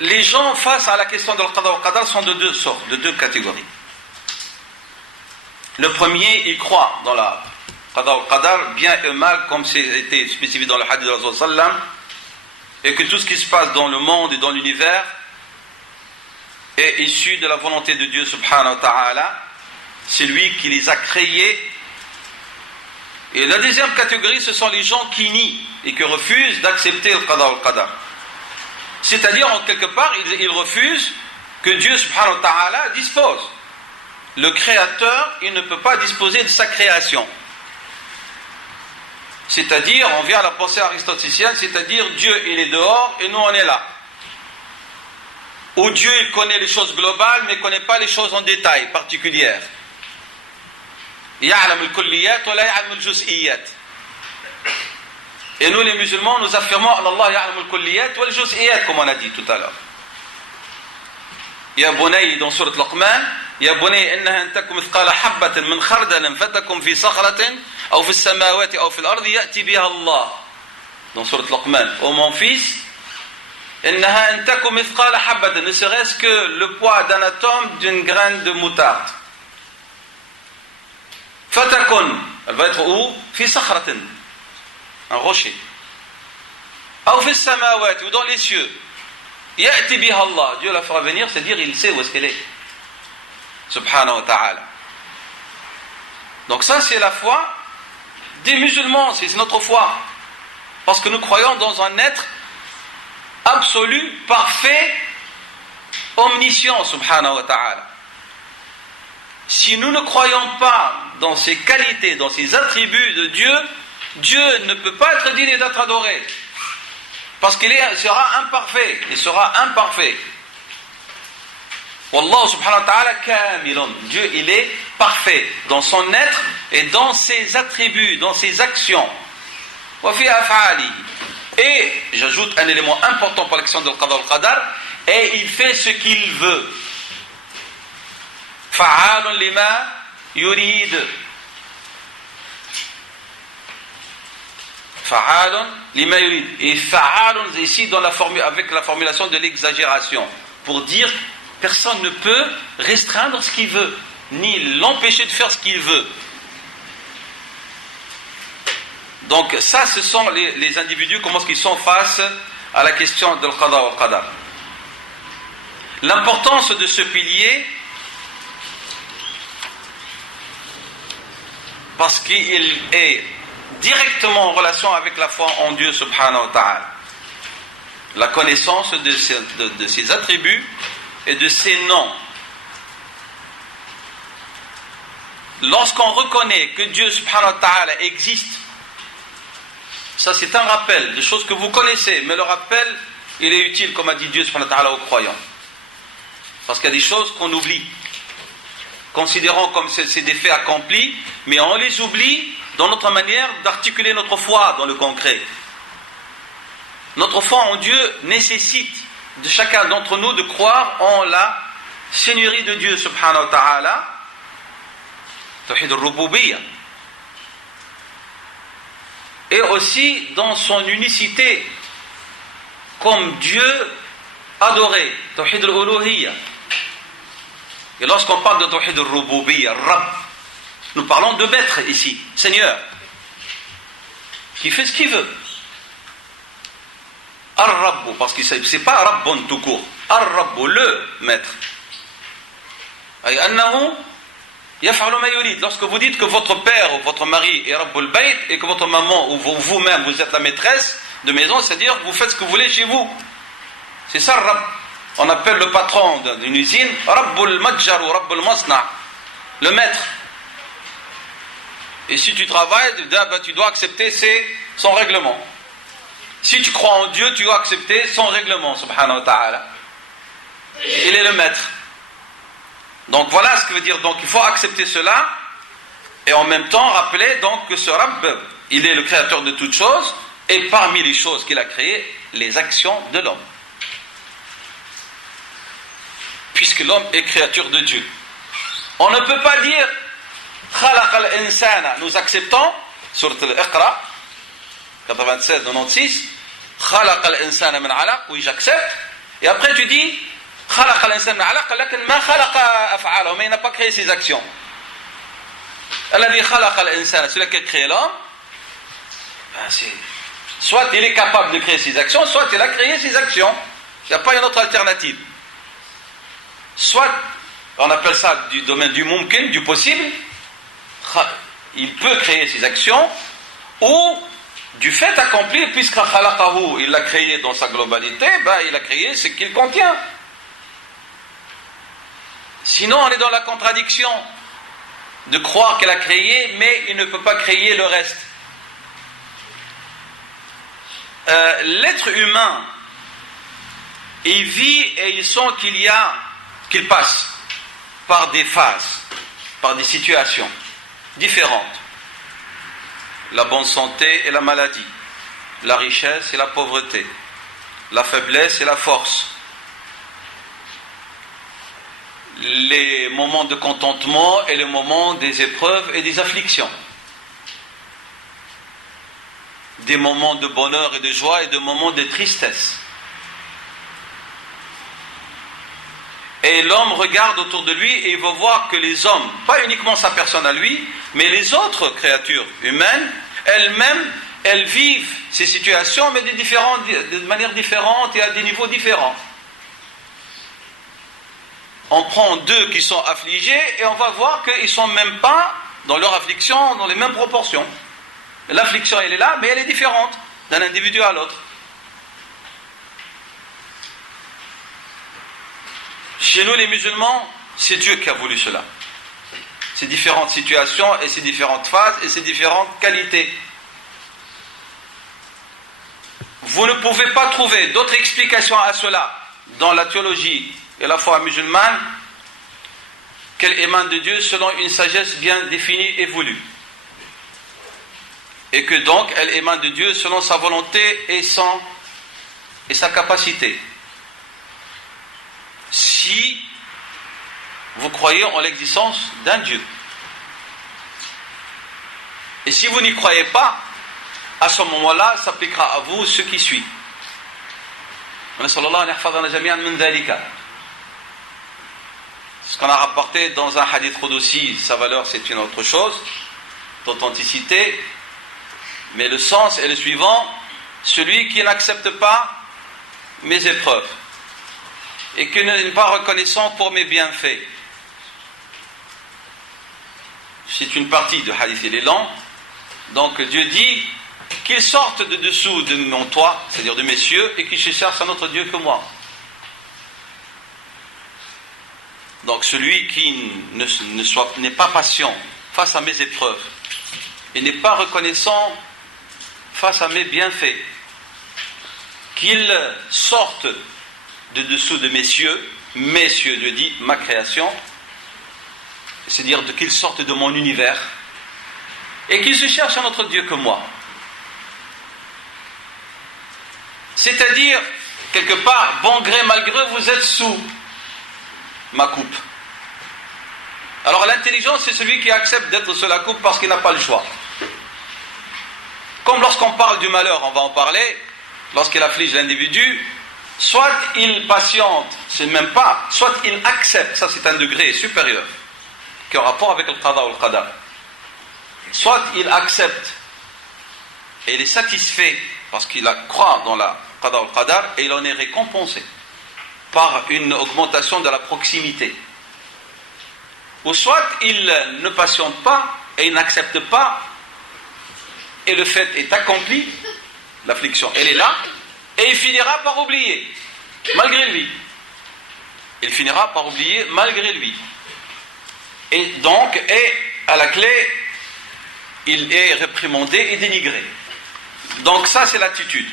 les gens face à la question de l'Qadar al-Qadar sont de deux sortes, de deux catégories. Le premier, il croit dans la Qadar al-Qadar, bien et mal, comme c'est été spécifié dans le hadith de Rasul sallam, et que tout ce qui se passe dans le monde et dans l'univers est issu de la volonté de Dieu subhanahu wa ta'ala. C'est lui qui les a créés. Et la deuxième catégorie, ce sont les gens qui nient et qui refusent d'accepter le Qadar al-Qadar. C'est-à-dire, en quelque part, ils refusent que Dieu subhanahu wa ta'ala dispose. Le créateur, il ne peut pas disposer de sa création. C'est-à-dire, on vient à la pensée aristotélicienne, c'est-à-dire Dieu il est dehors et nous on est là. Ou Dieu il connaît les choses globales mais il ne connaît pas les choses en détail particulières. Ya'lam al-kulliyat wa la ya'lam al-juz'iyat. Et nous les musulmans, nous affirmons Allah ya'lam al-kulliyat wa al-juz'iyat, comme on a dit tout à l'heure. Ya bunay dans sourate Luqman, Ya bunay innaha antakum mithqala habbatin min khardalin fatakum fi sakhratin aw fi as-samawati aw fi al-ardi ya'ti biha Allah. Dans sourate Luqman, ô mon fils, innaha antakum mithqala habbatin, ne serait-ce que le poids d'un atome d'une graine de moutarde. Fatakun, elle va être où? Fi sakhratin, un rocher. Aw fi as-samawati, ou dans les cieux. Ya'ti biha Allah, Dieu la fera venir, c'est-à-dire il sait où est-ce qu'elle est. Subhanahu wa ta'ala. Donc ça c'est la foi des musulmans, c'est notre foi. Parce que nous croyons dans un être absolu, parfait, omniscient, subhanahu wa ta'ala. Si nous ne croyons pas dans ces qualités, dans ces attributs de Dieu, Dieu ne peut pas être digne d'être adoré. Parce qu'il sera imparfait, il sera imparfait. Wallahu subhanahu wa ta'ala kamilun. Dieu, il est parfait dans son être et dans ses attributs, dans ses actions. Wa fi af'ali. Et, j'ajoute un élément important pour l'action de Qadar al-Qadar, et il fait ce qu'il veut. Fa'alun lima yurid. Fa'alun lima yurid. Et fa'alun ici avec la formulation de l'exagération, pour dire personne ne peut restreindre ce qu'il veut, ni l'empêcher de faire ce qu'il veut. Donc ça, ce sont les individus, comment est-ce qu'ils sont face à la question de l'Qadar al-Qadar. L'importance de ce pilier, parce qu'il est directement en relation avec la foi en Dieu subhanahu wa ta'ala. La connaissance de ses attributs et de ses noms. Lorsqu'on reconnaît que Dieu subhanahu wa ta'ala existe, ça c'est un rappel de choses que vous connaissez, mais le rappel il est utile, comme a dit Dieu subhanahu wa ta'ala aux croyants, parce qu'il y a des choses qu'on oublie, considérant comme c'est des faits accomplis, mais on les oublie dans notre manière d'articuler notre foi dans le concret. Notre foi en Dieu nécessite de chacun d'entre nous de croire en la seigneurie de Dieu subhanahu wa ta'ala, tawhid al-rububiyyah, et aussi dans son unicité comme Dieu adoré, tawhid al-uluhiyyah. Et lorsqu'on parle de tawhid al-rububiyyah, Rabb, nous parlons de maître ici, Seigneur, qui fait ce qu'il veut. Ar-Rabbu, parce que c'est pas Rabbun tout court. Ar-Rabbu, le maître. Ay annahu yaf'alu ma yurid. Lorsque vous dites que votre père ou votre mari est Rabbul Bayt et que votre maman ou vous-même vous êtes la maîtresse de maison, c'est-à-dire que vous faites ce que vous voulez chez vous. C'est ça le Rabb. On appelle le patron d'une usine Rabbul Majjar ou Rabbul Masna, le maître. Et si tu travailles, tu dois accepter son règlement. Si tu crois en Dieu, tu dois accepter son règlement, subhanahu wa ta'ala. Il est le maître. Donc voilà ce que veut dire. Donc il faut accepter cela et en même temps rappeler donc que ce Rabb, il est le créateur de toutes choses et parmi les choses qu'il a créées, les actions de l'homme. Puisque l'homme est créature de Dieu. On ne peut pas dire Khalaq al-insana, nous acceptons, sur Al-Iqra 96-96, Khalaq al-insana min alaq, oui j'accepte, Et après tu dis mais il n'a pas créé ses actions. Celui qui a créé l'homme, soit il est capable de créer ses actions, soit il a créé ses actions. Il n'y a pas une autre alternative. Soit, on appelle ça du domaine du mumkin, du possible, il peut créer ses actions, ou du fait accompli, puisque il l'a créé dans sa globalité, il a créé ce qu'il contient. Sinon, on est dans la contradiction de croire qu'il a créé, mais il ne peut pas créer le reste. L'être humain, il vit et il sent qu'il passe par des phases, par des situations différentes. La bonne santé et la maladie, la richesse et la pauvreté, la faiblesse et la force, les moments de contentement et les moments des épreuves et des afflictions, des moments de bonheur et de joie et des moments de tristesse. Et l'homme regarde autour de lui et il va voir que les hommes, pas uniquement sa personne à lui, mais les autres créatures humaines, elles-mêmes, elles vivent ces situations, mais de manière différente et à des niveaux différents. On prend deux qui sont affligés et on va voir qu'ils ne sont même pas dans leur affliction dans les mêmes proportions. L'affliction, elle est là, mais elle est différente d'un individu à l'autre. Chez nous, les musulmans, c'est Dieu qui a voulu cela. Ces différentes situations et ces différentes phases et ces différentes qualités. Vous ne pouvez pas trouver d'autres explications à cela dans la théologie et la foi musulmane qu'elle émane de Dieu selon une sagesse bien définie et voulue. Et que donc elle émane de Dieu selon sa volonté et sa capacité. Si vous croyez en l'existence d'un Dieu. Et si vous n'y croyez pas, à ce moment-là, s'appliquera à vous ce qui suit. Ce qu'on a rapporté dans un hadith Qudusi, sa valeur c'est une autre chose, d'authenticité, mais le sens est le suivant: celui qui n'accepte pas mes épreuves et qui n'est pas reconnaissant pour mes bienfaits. C'est une partie de hadith, il est lent. Donc Dieu dit qu'ils sortent de dessous de mon toit, c'est-à-dire de mes cieux, et qu'ils se cherchent un autre Dieu que moi. Donc celui qui n'est pas patient face à mes épreuves et n'est pas reconnaissant face à mes bienfaits, qu'il sorte de dessous de mes cieux, Dieu dit, ma création, c'est-à-dire qu'il sorte de mon univers, et qu'il se cherche un autre Dieu que moi. C'est-à-dire, quelque part, bon gré, mal gré, vous êtes sous ma coupe. Alors l'intelligence, c'est celui qui accepte d'être sous la coupe parce qu'il n'a pas le choix. Comme lorsqu'on parle du malheur, on va en parler, lorsqu'il afflige l'individu, soit il patiente, c'est même pas, soit il accepte, ça c'est un degré supérieur, qui a un rapport avec le qada ou le qadar. Soit il accepte, et il est satisfait, parce qu'il croit dans la qada ou le qadar, et il en est récompensé par une augmentation de la proximité. Ou soit il ne patiente pas, et il n'accepte pas, et le fait est accompli, l'affliction elle est là, et il finira par oublier, malgré lui. Il finira par oublier malgré lui. Et donc, à la clé, il est réprimandé et dénigré. Donc ça c'est l'attitude.